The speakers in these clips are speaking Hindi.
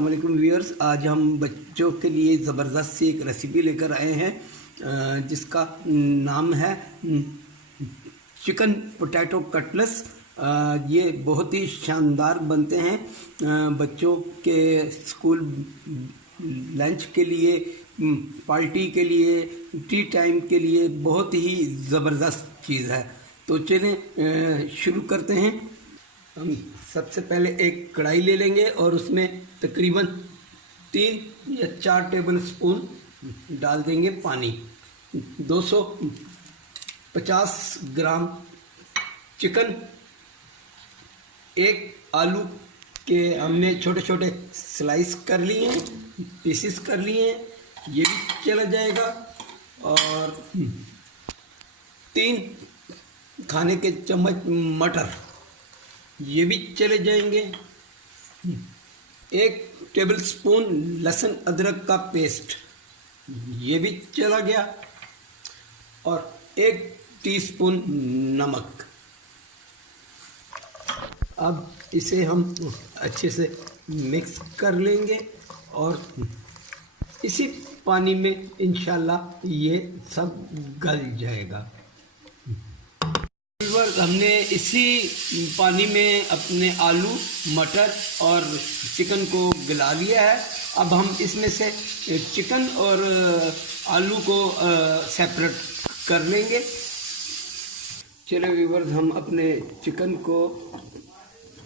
अस्सलाम वालेकुम व्यूअर्स। आज हम बच्चों के लिए ज़बरदस्त सी एक रेसिपी लेकर आए हैं जिसका नाम है चिकन पोटैटो कटलेट्स। ये बहुत ही शानदार बनते हैं बच्चों के स्कूल लंच के लिए, पार्टी के लिए, टी टाइम के लिए बहुत ही ज़बरदस्त चीज़ है। तो चलें शुरू करते हैं। हम सबसे पहले एक कढ़ाई ले लेंगे और उसमें तकरीबन 3 या 4 टेबल स्पून डाल देंगे पानी। 250 ग्राम चिकन, एक आलू के हमने छोटे छोटे स्लाइस कर लिए हैं, पीसेस कर लिए हैं, ये भी चला जाएगा। और 3 खाने के चम्मच मटर, ये भी चले जाएंगे। 1 टेबल स्पून लहसुन अदरक का पेस्ट, ये भी चला गया। और 1 टीस्पून नमक। अब इसे हम अच्छे से मिक्स कर लेंगे और इसी पानी में इंशाल्लाह ये सब गल जाएगा। हमने इसी पानी में अपने आलू, मटर और चिकन को गला लिया है। अब हम इसमें से चिकन और आलू को सेपरेट कर लेंगे। चलो व्यूअर्स, हम अपने चिकन को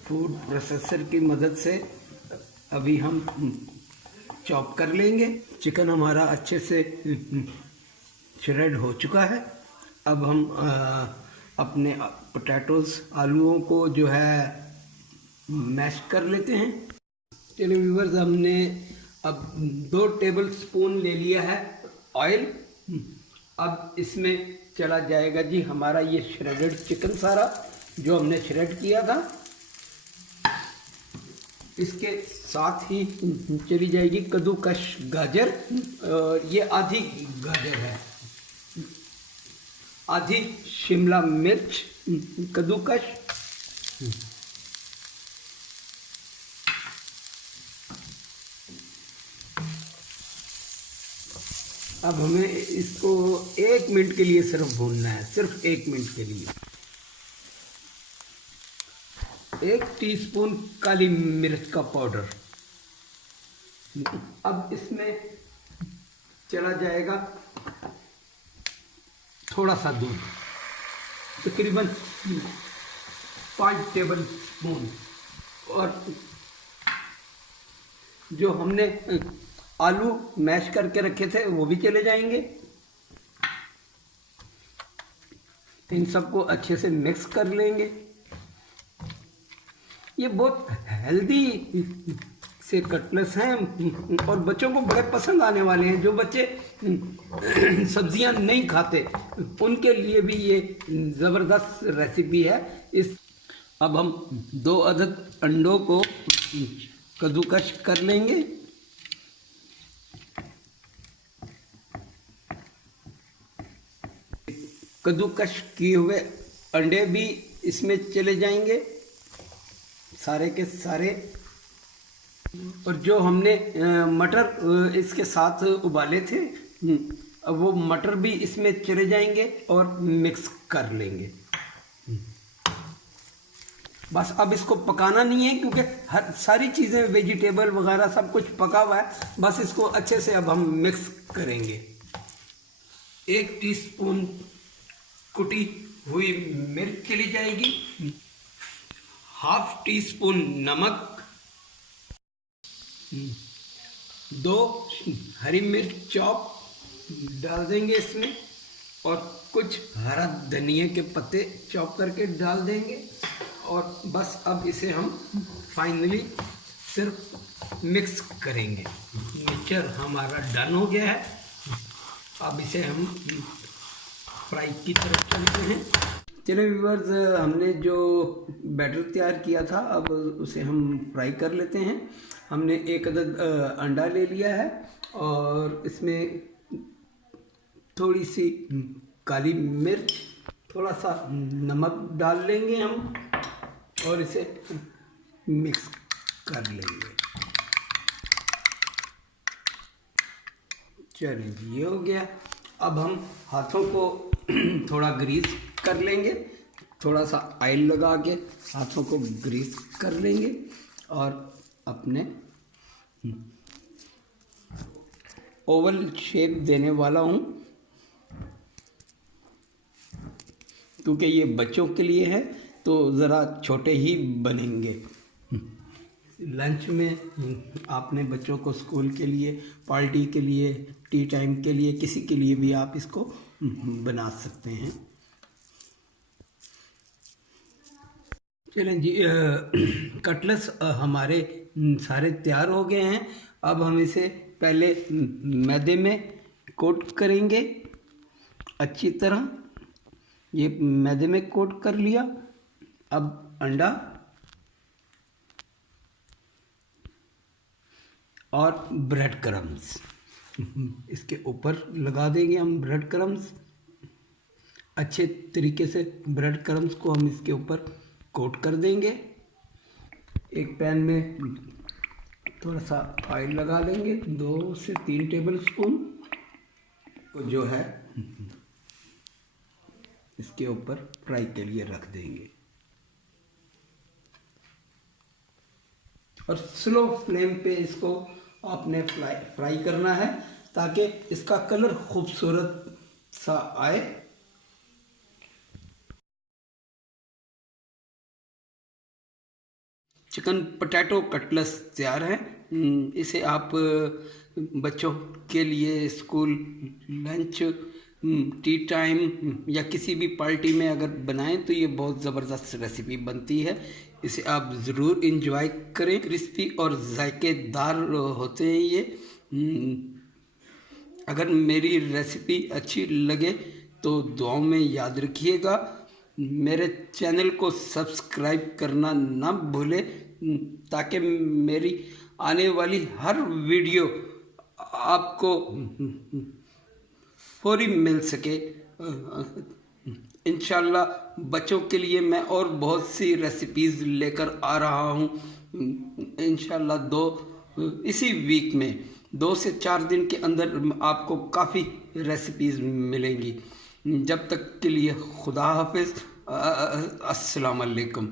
फूड प्रोसेसर की मदद से अभी हम चॉप कर लेंगे। चिकन हमारा अच्छे से श्रेड हो चुका है। अब हम अपने पोटैटोज़, आलूओं को जो है मैश कर लेते हैं। चलिए व्यूअर्स, हमने अब 2 टेबल स्पून ले लिया है ऑयल। अब इसमें चला जाएगा जी हमारा ये श्रेडेड चिकन सारा जो हमने श्रेड किया था। इसके साथ ही चली जाएगी कद्दूकश गाजर, और ये आधी गाजर है, आधी शिमला मिर्च कद्दूकश, अब हमें इसको 1 मिनट के लिए सिर्फ भूनना है, सिर्फ 1 मिनट के लिए। 1 टीस्पून काली मिर्च का पाउडर। अब इसमें चला जाएगा थोड़ा सा दूध, तकरीबन 5 टेबल स्पून। और जो हमने आलू मैश करके रखे थे वो भी चले जाएंगे। इन सबको अच्छे से मिक्स कर लेंगे। ये बहुत हेल्दी से कटलेट्स हैं और बच्चों को बड़े पसंद आने वाले हैं। जो बच्चे सब्जियां नहीं खाते उनके लिए भी ये ज़बरदस्त रेसिपी है। अब हम 2 अदद अंडों को कद्दूकश कर लेंगे। कद्दूकश किए हुए अंडे भी इसमें चले जाएंगे सारे के सारे। और जो हमने मटर इसके साथ उबाले थे, वो मटर भी इसमें चले जाएंगे और मिक्स कर लेंगे। बस अब इसको पकाना नहीं है क्योंकि हर सारी चीज़ें, वेजिटेबल वगैरह सब कुछ पका हुआ है। बस इसको अच्छे से अब हम मिक्स करेंगे। 1 टीस्पून कुटी हुई मिर्च चली जाएगी, 1/2 टीस्पून नमक, 2 हरी मिर्च चॉप डाल देंगे इसमें, और कुछ हरा धनिया के पत्ते चॉप करके डाल देंगे। और बस अब इसे हम फाइनली सिर्फ मिक्स करेंगे। मिक्सचर हमारा डन हो गया है। अब इसे हम फ्राई की तरफ चलते हैं। चलिए व्यूअर्स, हमने जो बैटर तैयार किया था अब उसे हम फ्राई कर लेते हैं। हमने 1 अदद अंडा ले लिया है और इसमें थोड़ी सी काली मिर्च, थोड़ा सा नमक डाल लेंगे हम और इसे मिक्स कर लेंगे। चलिए जी, ये हो गया। अब हम हाथों को थोड़ा ग्रीस कर लेंगे, थोड़ा सा ऑयल लगा के हाथों को ग्रीस कर लेंगे और अपने ओवल शेप देने वाला हूँ, क्योंकि ये बच्चों के लिए है तो ज़रा छोटे ही बनेंगे। लंच में आपने बच्चों को स्कूल के लिए, पार्टी के लिए, टी टाइम के लिए, किसी के लिए भी आप इसको बना सकते हैं। चलें जी, कटलेट्स हमारे सारे तैयार हो गए हैं। अब हम इसे पहले मैदे में कोट करेंगे अच्छी तरह। ये मैदे में कोट कर लिया। अब अंडा और ब्रेड क्रम्स इसके ऊपर लगा देंगे हम। ब्रेड क्रम्स अच्छे तरीके से ब्रेड क्रम्स को हम इसके ऊपर कोट कर देंगे। एक पैन में थोड़ा सा ऑयल लगा लेंगे, 2 से 3 टेबल स्पून को जो है इसके ऊपर फ्राई के लिए रख देंगे और स्लो फ्लेम पे इसको आपने फ्राई करना है ताकि इसका कलर खूबसूरत सा आए। चिकन पोटैटो कटलेट्स तैयार है। इसे आप बच्चों के लिए स्कूल लंच, टी टाइम या किसी भी पार्टी में अगर बनाएं तो ये बहुत ज़बरदस्त रेसिपी बनती है। इसे आप ज़रूर इंजॉय करें। क्रिस्पी और जायकेदार होते हैं ये। अगर मेरी रेसिपी अच्छी लगे तो दुआओं में याद रखिएगा। मेरे चैनल को सब्सक्राइब करना ना भूलें ताकि मेरी आने वाली हर वीडियो आपको फौरी मिल सके। इंशाल्लाह बच्चों के लिए मैं और बहुत सी रेसिपीज़ लेकर आ रहा हूँ। इंशाल्लाह इसी वीक में 2 से 4 दिन के अंदर आपको काफ़ी रेसिपीज़ मिलेंगी। जब तक के लिए खुदा हाफिज़। अस्सलाम वालेकुम।